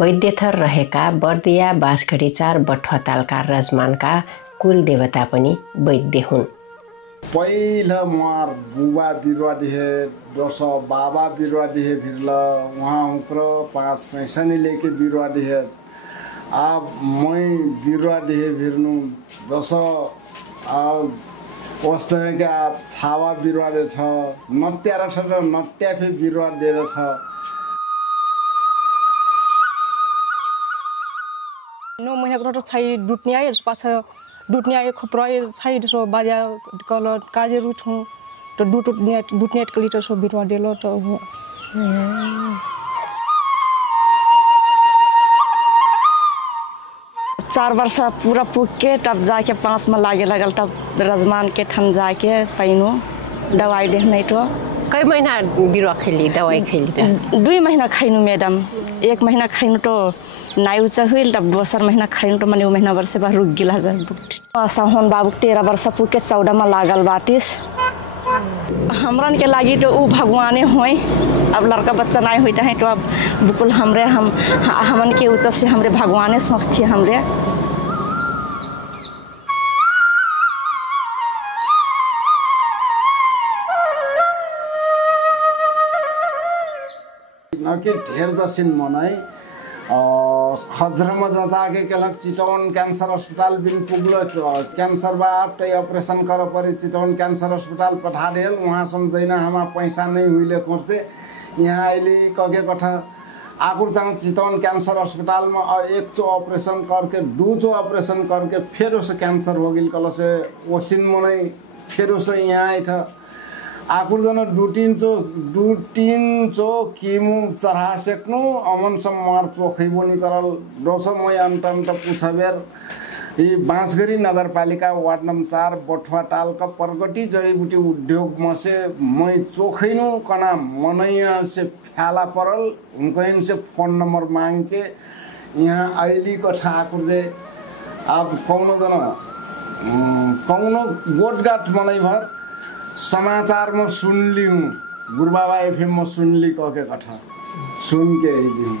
वैद्यथर रहेका बर्दिया बाँसगढी 4 बठुवातालका रजमानका कुल देवता पनि वैद्य हुन्। पहिला मार बुबा बिरुवा दिहे दोस बाबा बिरुवा दिहे भिरल वहाँ उक्र 5 पैसा नहीं लेके बिरुवा दिहे अब मैं बिरुवा दिहे भिरनु दोस वस्तु है कि आप छावा बिरुवा दे छ नट्या र छ नट्या फे बिरुवा दे छ। नौ महिनाको र छाई डुट्ने आयो पाछा डुट्ने आयो खप्रायो छाई सो बाजा कल काजे रुठौँ त डुट्ने कलिटर सो बिरुवा देलो त 4 वर्ष पूरा पुग के तब जाके 5 में लागे लगल तब रजमान के ठम जाके पैनु दवाई दे नहीं तो कई महीना बिरुवा खेली दवाई खेली 2 महीना खैनु मैडम 1 महीना खैनु तो नायु चाहिए तब दोसर महीना खैनु तो मने महीना वर्ष बाद रुक गिला जा साहन बाबू 13 वर्ष पुग के 14 में लागल बाटिस हमरन के लागी तो उ भगवाने होय अब लड़का बच्चा नहीं होता है तो अब बिल्कुल हमन के उच्च से हमरे भगवाने सोचती हमरे नके ढेर जसिन मनाई खजरमा जाके केलक चितवन कैंसर अस्पताल बिन पुगलो कैंसर बा आपटे ऑपरेशन कर परे चितवन कैंसर अस्पताल पठा देल वहाँ समझैना हमा पैसा नहीं हुईले कोर से यहाँ आइली कगे कथा आकुर जाऊँ चितवन कैंसर अस्पताल में एक चो ऑपरेशन करके 2 चो ऑपरेशन करके फिर उसे कैंसर हो गिल कल से ओसिन मनै फिर उसे यहाँ आई था आकुर जना 2-3 चो किमु चढ़ा सेक्नु अमन सम मार चोखैबो नि करल दोसो मै अंतम त पुछबेर ये बाँसगढी नगरपालिका वार्ड नंबर 4 बठुवाताल का प्रगति जड़ीबूटी उद्योग में से मैं चोखैनु कना मनैया से फ्याला परल उनको इनसे फोन नंबर मांग के यहाँ आइली कथा आकुर जे अब कौनो जना कौनो गोटगाट मनै भर समाचार में सुन ली हूँ गुरुबाबा एफएम में सुन ली कह के कथा सुन के आइली हूँ।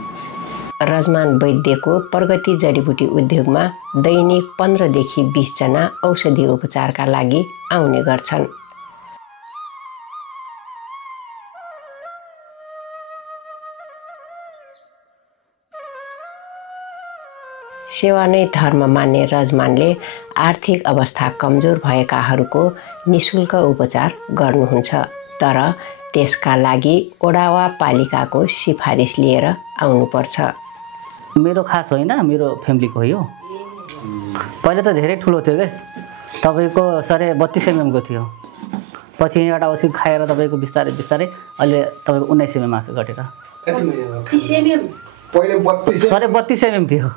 रजमान वैद्यको प्रगति जडीबुटी उद्योगमा दैनिक 15 देखि 20 जना औषधि उपचारका लागि आउने गर्छन्। सेवा नै धर्म मान्ने रजमानले आर्थिक अवस्था कमजोर भएकाहरूको निशुल्क उपचार गर्नुहुन्छ तर त्यसका लागि ओडा वा पालिकाको सिफारिस लिएर आउनुपर्छ। मेरो खास होइन मेरो फ्यामिलीको हो यो पहिले त धेरै ठुलो थियो गाइस तपाईको सरे 32 mm को थियो पछि एउटा औषधि खाएर तपाईको बिस्तारै बिस्तारै अहिले तपाईको 19 mm मासु घटेर कति महिना 30 mm पहिले 32 सरे 32 mm थियो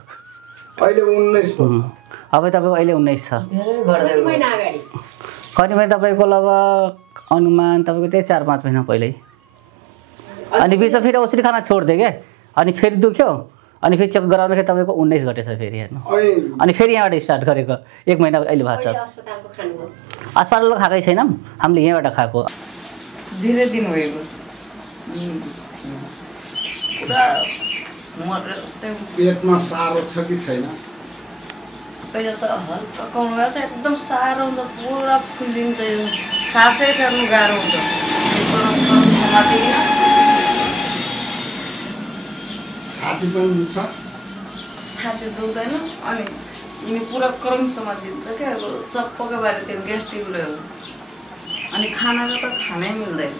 अहिले 19 छ अब तपाईको अहिले 19 छ धेरै गर्दै महिना अगाडि कति महिना तपाईको लगभग अनुमान तपाईको त्यही 4-5 महिना पहिल्यै अनि बिचमा फेरि औषधि खाना छोड्दे के अनि फेरि दुख्यो अनि फेरि चेक गराउँदाखेरि तपाईको 19 घटेछ फेरि हेर्नु अनि फेरि यहाँबाट स्टार्ट गरेको 1 महिना अहिले भएको छ। अस्पतालको खानुको अस्पतालको खाकै छैनौँ हामीले यहाँबाट खाएको धेरै दिन भएको पुरा मरेर जस्तै हुन्छ। पेटमा सारो छ कि छैन पहिला त हल्का कौन गर्छ एकदम सारो हुन्छ पुरा फुलिन्छ यो सासै फेर्नु गाह्रो हुन्छ छाती पनि दुख्छ छाती दुख्दैन अनि यिनी पुरा करम समातिन्छ क्या अब चप्पको बारे त्यो ग्यास्ट्रिकले हो अनि खानाको त खानै मिल्दैन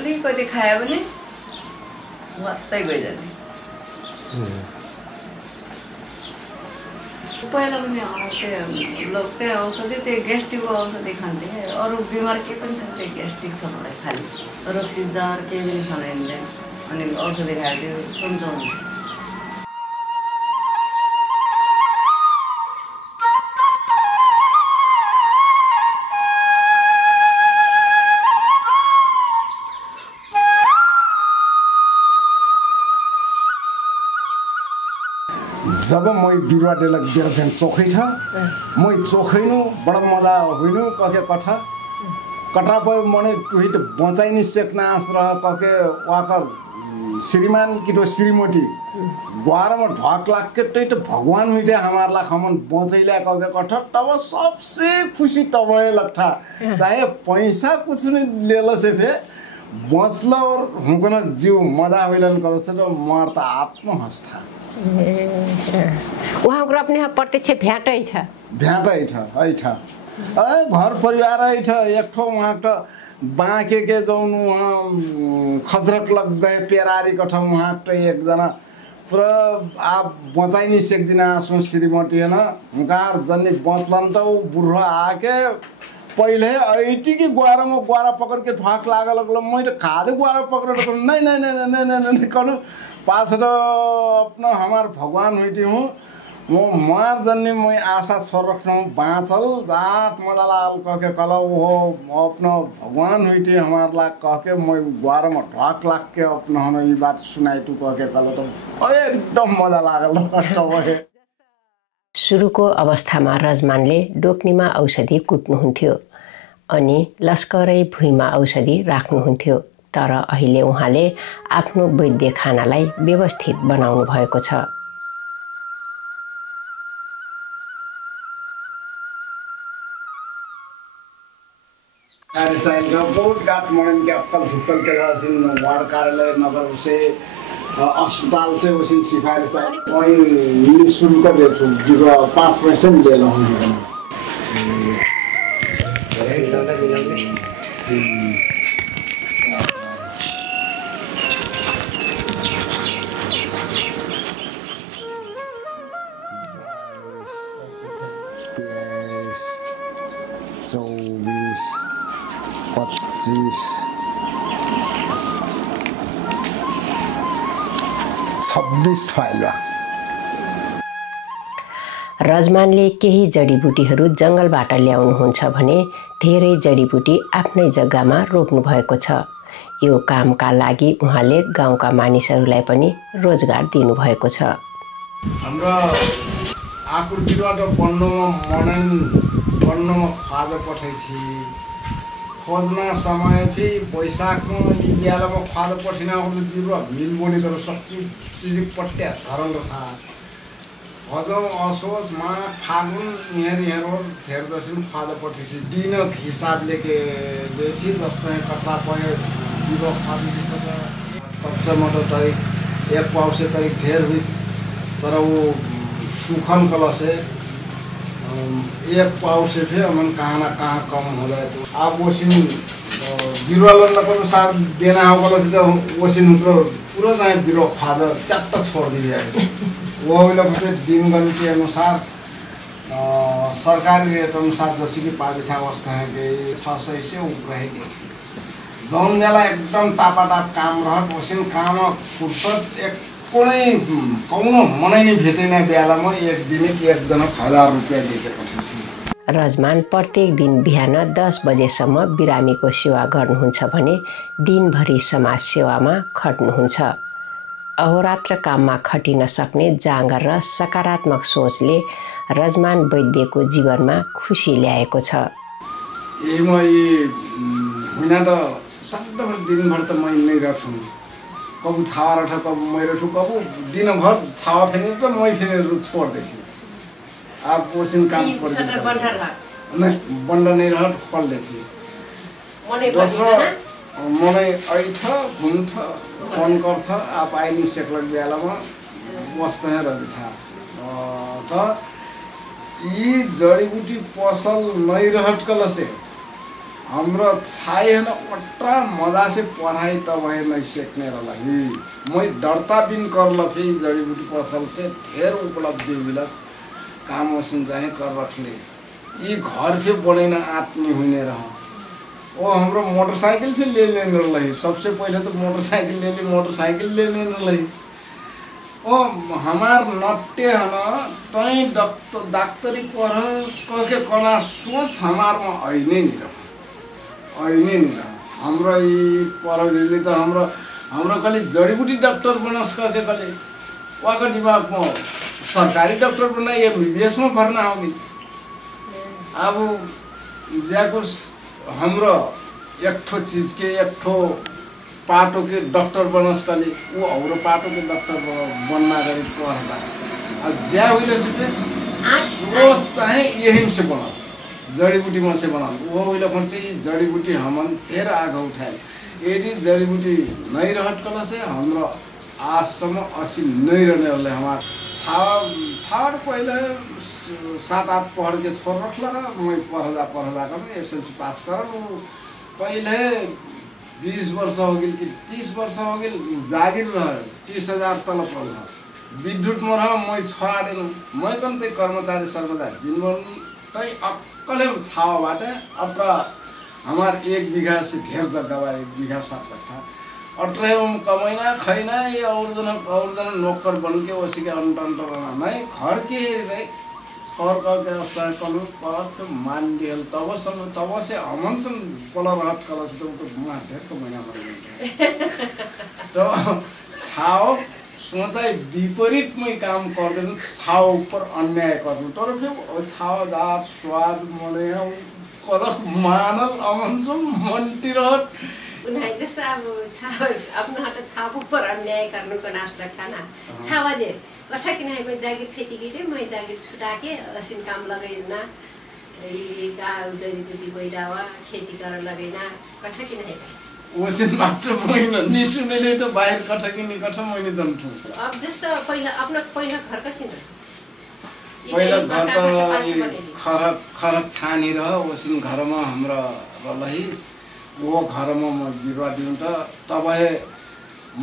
अलिकति खायो भने वात्तै गइजाने पहिला पनि त्यही औषधि त्यही ग्यास्ट्रिकको औषधि खान्थेँ अरू बिमार के पनि छ त्यही ग्यास्ट्रिक छ मलाई खालि रक्सी जार केही पनि खाँदैन अनि औषधि खाएर त्यो सन्चो हुन्छ। जब मैं बिरुवा डेलक बेर फेन चोखै छ मैं चोखैनु बडा मजा होइनु कके कथा कटरा पयो मने टुहिट बचाइ नि सेक्नास रह कके वाकर श्रीमान किटो श्रीमती ग्वारमा ढक लाके टैट भगवान मिटे हमारला खमन बचैला कके कठ तब सबसे खुशी तब लगता चाहे पैसा कुछ नहीं लेलो से फे बचल और हुकन जीव मजा होइलन करो से मरता आत्म हस्ता उहाँ अपने प्रत्यक्ष भेटै छ घर परिवार एक ठो वहाँ बाँके के जौन वहाँ खजरक लग गए पेरारी कठ वहाँ एकजना पुरा आप बचाइ नहीं सेक्जिना आसु श्रीमती है ना गार जन्ने बचलन त ऊ बुढो आके पहिले ऐटी की ग्वारा पकड़ के ढाक लाग लगल मैं खादे ग्वारा पकड़ नहीं कनु पास अपना हमार भगवान हुई हूँ वो मार जन्ने मैं आशा छोड़ रखना हूँ बाँचल जात मजा लाल कह के कल वो अपना भगवान हुई हमार ला कह के मैं ग्वारा में ढाक लाग के अपना हम ये बात सुनाई तू कह के कल तो एकदम मजा लागल सुरुको अवस्थामा रजमानले डोक्नीमा औषधि कुट्नुहुन्थ्यो अनि लस्करै भुइँमा औषधि राख्नुहुन्थ्यो तर अहिले उहाँले आफ्नो वैद्य खानालाई व्यवस्थित बनाउनु भएको छ बहुत गाट मॉर्निंग के अक्कल झुक्कल के वार्ड कार्यालय नगर से अस्पताल से उसी सिफारिश वहीं निःशुल्क देते 5 पैसे ले लो रजमानले केही जडीबुटीहरू जङ्गलबाट ल्याउनुहुन्छ भने धेरै जडीबुटी आफ्नै जग्गामा रोप्नु भएको छ यो कामका लागि उहाँले गाउँका मानिसहरूलाई पनि रोजगार दिनुभएको छ हाम्रो आकृतिबाट बन्नमा खाजा पठाइछि खोज्न समय फि बैशाखमा बिहालमा खाजा पठिना बिरुवा मिल बोली तर सक्यो चिज पट्या झरल था हजम असोज मा फागुन यहाँ धेर दर्शन खाजा पठाइछि दिनक हिसाबले के बेछि जस्तै कट्टा पयो बिरुवा खाजा कच्चा मटर तारिख 1 पाउसे तारिख धेर हुई तर वो सुखन कलसे 1 पाउसे फिर मन कहाँ ना कहाँ कम हो जाए तो आप वोसिन बिरुवा लन्न को अनुसार देना हो कलसे तो वोसिन पूरा जाए बिरुवा खाजा च्यात्त छोड़ दिया वो वाला दिन के अनुसार सरकारी रेट अनुसार जैसे कि पारिथा अवस्था है कि 600 से ऊपर रहेगी जौन बेला एकदम टापाटाप काम रह वसिन काम फुर्सद एक कुनै कौनो मनै नि भेटेन बेलामा एक दिन एकजना 1000 रुपैयाँ दिएर पठाउँछ रजमान प्रत्येक दिन बिहान 10 बजेसम्म बिरामीको सेवा गर्नुहुन्छ भने दिनभरि समाज सेवामा खट्नुहुन्छ अहोरात्र काममा खटिन सक्ने जाँगर र सकारात्मक सोचले रजमान वैद्यको जीवनमा खुसी ल्याएको छ हुन त सधैँ दिनभर त मै नै रख्छु कबू छावा रठ कबू मै रठू कबू दिनभर छावा फेरि त मै फेरि छोड्दै थिएँ आप ओसिन काम नहीं बंड नहीं रह खोल लेती दोस्रो मनै ऐठ घुम्थ फोन गर्थ आप आइ नि सेक्लक बेलामा बस्दै रहेछ त यी जडीबुटी पसल नै रहट कलसे हाम्रो छाई है ना अट्रा मजा से पढ़ाई तब है नहीं सेकने रहा ही मैं डरता बिन कर लफे जड़ीबूटी पसल से ढेर उपलब्धि हुई काम वसन चाहे कर रख ले ये घर फिर बड़े ना आत्मी हुई रहा वो हाम्रो मोटरसाइकिल फिर ले लेने रही सबसे पहले तो मोटरसाइकिल ले ली मोटरसाइकिल ले लेने रही ओ हमार नट्टे है ना तई डाक्टरी पढ़स कह के कला सोच हमार में ऐने नहीं रहा ऐने नहीं रहा हाम्रो ये परविले तो हाम्रो कले जड़ीबूटी डॉक्टर बनस कह के कले वाका दिमाग में सरकारी डॉक्टर बना ये MBBS में भर्ना होगी अब ज्याकुस हाम्रो एक ठो चीज के एक ठो पाटो के डॉक्टर बनस कली वो और पाटो के डॉक्टर बनना गरी पढ़ता अब ज्या हुई से वो चाहे यही से बना जड़ी बूटी में से बना वो हुई लोग से जड़ी बूटी हमन फिर आगे उठाए यदि जड़ी बूटी नहीं रहट कल से हमरा आजसम्म 80 नहीं रहने वाले हमारे छाड़ पहले 7-8 पढ़ के छोड़ रख लगा मैं पढ़ा कर एसएलसी पास कर पहले 20 वर्ष हो गई कि 30 वर्ष हो गई जागिर रहे 30,000 तलब रहा विद्युत में रहा मैं छोड़ाडेन मैं कम ते कर्मचारी सर्वदा जिनवन तई अक्कले छावाबाट अत्र हमार 1 बीघा से धेर जग्गा 1 बीघा 7 कट्ठा अट्रे कमैना खैना ये और जना नौकर बन के उसी के अंटन नहीं घर के रे घर का के अवस्था कलु पर के मान दियल तब से अमन सम कलर हट कलर से तो मार धेर कमैना मर तो छाओ सोचाइ विपरीत में काम गर्दैन छाओ ऊपर अन्याय गर्नु तर फेरि छाओ दात स्वाद मले कलक मानल अमन मनतिर उन्हें जैसा अब अपना हाथ छाप पर अन्याय करने को नाश्ता खाना छावाजे कठा कि नहीं कोई जागिर खेती की रे मैं जागिर छुटा के असिन काम लगाई ना ये का जरी बुटी बैठावा खेती कर लगाई ना कठा कि नहीं वसिन मात्र मैं निसुनेले तो बाहिर कठा कि नि कठा मैले जन्थु अब जस्तो पहिला अपना पहिला घर कसिन पहिला घर त खर छानी रह वसिन घरमा हाम्रो रलही वो घर में मैं बिरुवा दिउँ त तपाईँ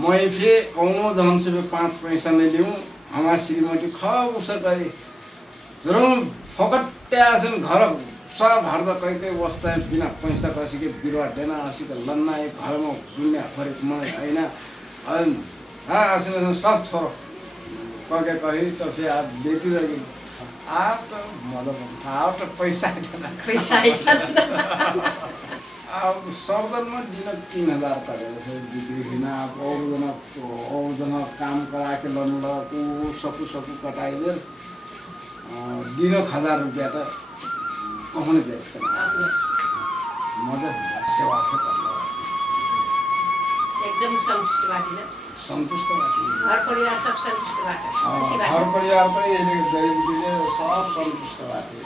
मैं फे कौनो जन से 5 पैसा नहीं लिऊँ हमारे श्रीमती खब उसर करी जरूर फकट्टे आसन घर सब हर कई वस्ता बिना पैसा कसी के बिरुवा देना असी के लन्ना एक घर में दुनिया फरक मैं हैन हाँ आसन सब छोरो कहे कही तो फिर आप देती रही आप तो मतलब आप तो पैसा अब सर्दन में दिन 3,000 करें से बिक्री ना और जना काम करा के लन को सकू कटाई दे दिन 1,000 रुपया तो कहने दे मदद सेवा से करना एकदम संतुष्ट बाटी ना संतुष्ट बाटी घर परिवार सब संतुष्ट बाटी घर परिवार तो ये जड़ी बूटी सब संतुष्ट बाटी